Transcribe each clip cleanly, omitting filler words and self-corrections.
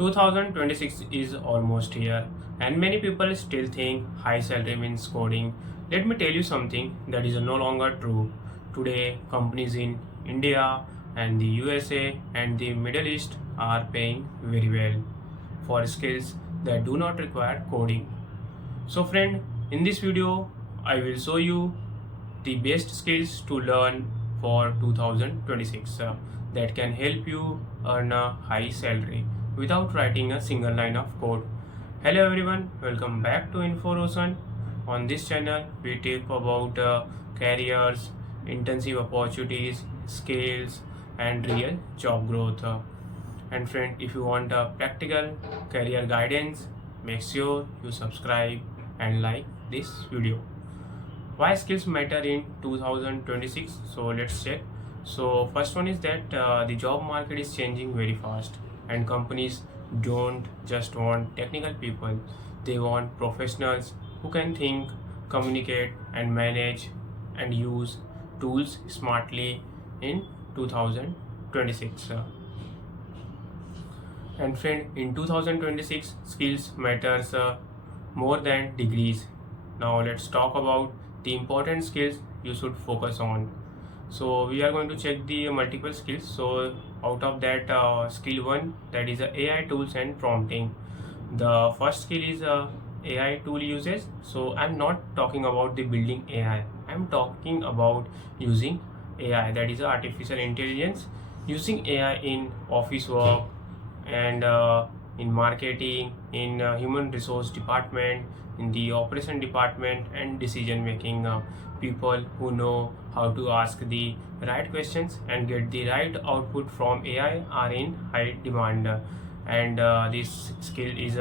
2026 is almost here, and many people still think high salary means coding. Let me tell you something that is no longer true. Today, companies in India and the USA and the Middle East are paying very well for skills that do not require coding. So, friend, in this video, I will show you the best skills to learn for 2026 that can help you earn a high salary without writing a single line of code. Hello everyone, welcome back to Info Roshan. On this channel, we talk about careers, internship opportunities, skills, and real job growth. And friend, if you want a practical career guidance, make sure you subscribe and like this video. Why skills matter in 2026? So let's check. So first one is that the job market is changing very fast, and companies don't just want technical people, they want professionals who can think, communicate, and manage and use tools smartly in 2026. And friend, in 2026 skills matters more than degrees. Now let's talk about the important skills you should focus on. So we are going to check the multiple skills. So out of that, skill 1, that is AI tools and prompting. The first skill is AI tool usage. So I'm not talking about the building AI, I'm talking about using AI, that is artificial intelligence, using AI in office work and in marketing, in human resource department, in the operation department, and decision making. People who know how to ask the right questions and get the right output from AI are in high demand, and this skill is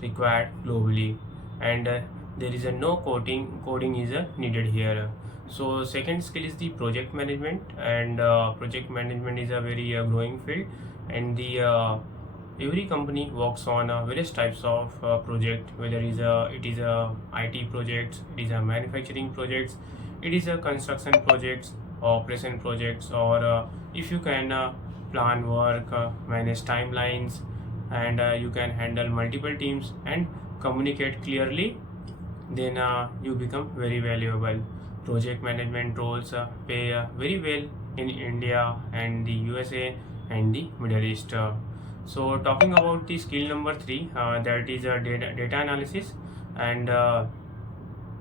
required globally, and there is a no coding is needed here. So second skill is the project management, and project management is a very growing field, and the every company works on various types of project, whether it is a IT projects, it is a manufacturing projects, it is a construction projects, operation projects, or if you can plan work, manage timelines, and you can handle multiple teams and communicate clearly, then you become very valuable. Project management roles pay very well in India and the USA and the Middle East. So talking about the skill number 3, that is data analysis, and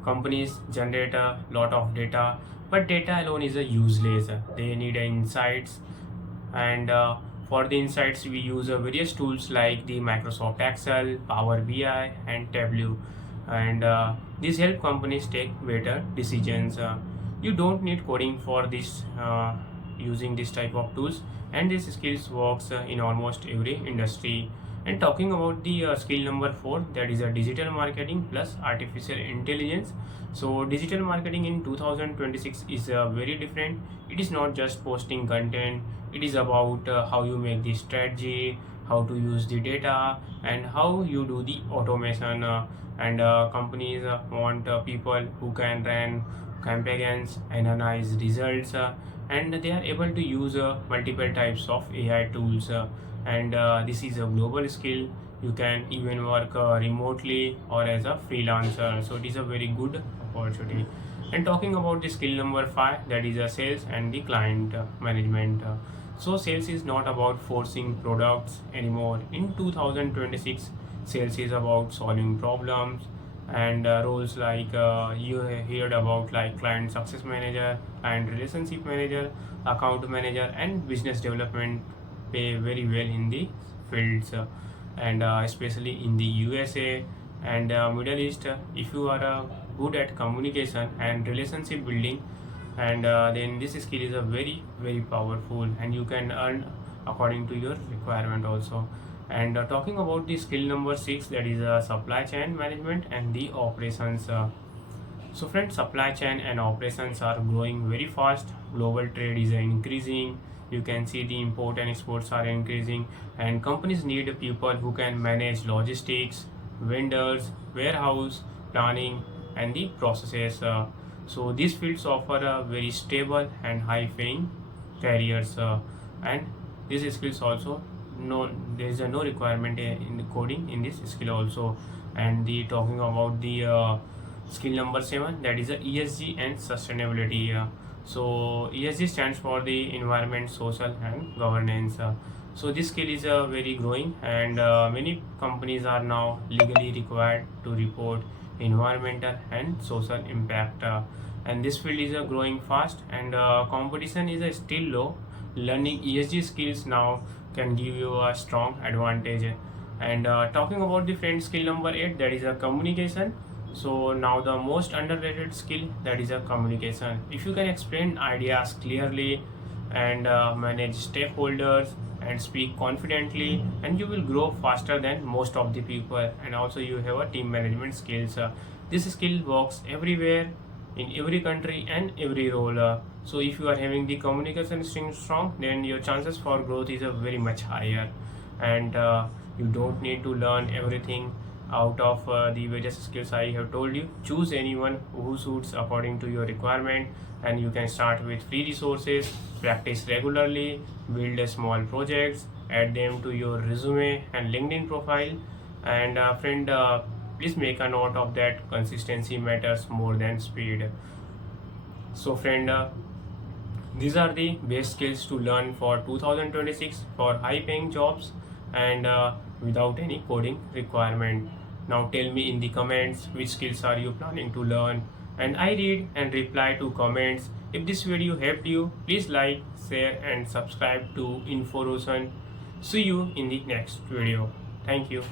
companies generate a lot of data, but data alone is a useless. They need insights, and for the insights we use various tools like the Microsoft Excel, Power BI, and Tableau, and these help companies take better decisions. You don't need coding for this, using this type of tools, and this skills works in almost every industry. And talking about the skill number 4, that is a digital marketing plus artificial intelligence. So digital marketing in 2026 is very different. It is not just posting content, it is about how you make the strategy, how to use the data, and how you do the automation. And companies want people who can run campaigns, analyze results, and they are able to use multiple types of AI tools, and this is a global skill. You can even work remotely or as a freelancer, so it is a very good opportunity. And talking about the skill number 5, that is a sales and the client management. So sales is not about forcing products anymore. In 2026, sales is about solving problems, and roles like you heard about, like client success manager, client relationship manager, account manager, and business development pay very well in the fields, and especially in the USA and Middle East. If you are good at communication and relationship building, and then this skill is a very powerful, and you can earn according to your requirement also. And talking about the skill number 6, that is supply chain management and the operations. So friends, supply chain and operations are growing very fast. Global trade is increasing. You can see the import and exports are increasing, and companies need people who can manage logistics, vendors, warehouse planning, and the processes. So these fields offer a very stable and high paying careers, and these skills also no, there is a no requirement in the coding in this skill also. And the talking about the skill number 7, that is a ESG and sustainability. So ESG stands for the environment, social and governance. So this skill is very growing, and many companies are now legally required to report environmental and social impact. And this field is growing fast, and competition is still low. Learning ESG skills now can give you a strong advantage. And talking about the friend skill number 8, that is a communication. So now the most underrated skill, that is a communication. If you can explain ideas clearly and manage stakeholders and speak confidently, and you will grow faster than most of the people. And also you have a team management skills. This skill works everywhere, in every country and every role. So if you are having the communication strong, then your chances for growth is very much higher. And you don't need to learn everything out of the various skills I have told you. Choose anyone who suits according to your requirement, and you can start with free resources. Practice regularly, build a small projects, add them to your resume and LinkedIn profile. And friend, please make a note of that consistency matters more than speed. So friend, these are the best skills to learn for 2026 for high paying jobs, and without any coding requirement. Now tell me in the comments which skills are you planning to learn, and I read and reply to comments. If this video helped you, please like, share and subscribe to Info Roshan. See you in the next video. Thank you.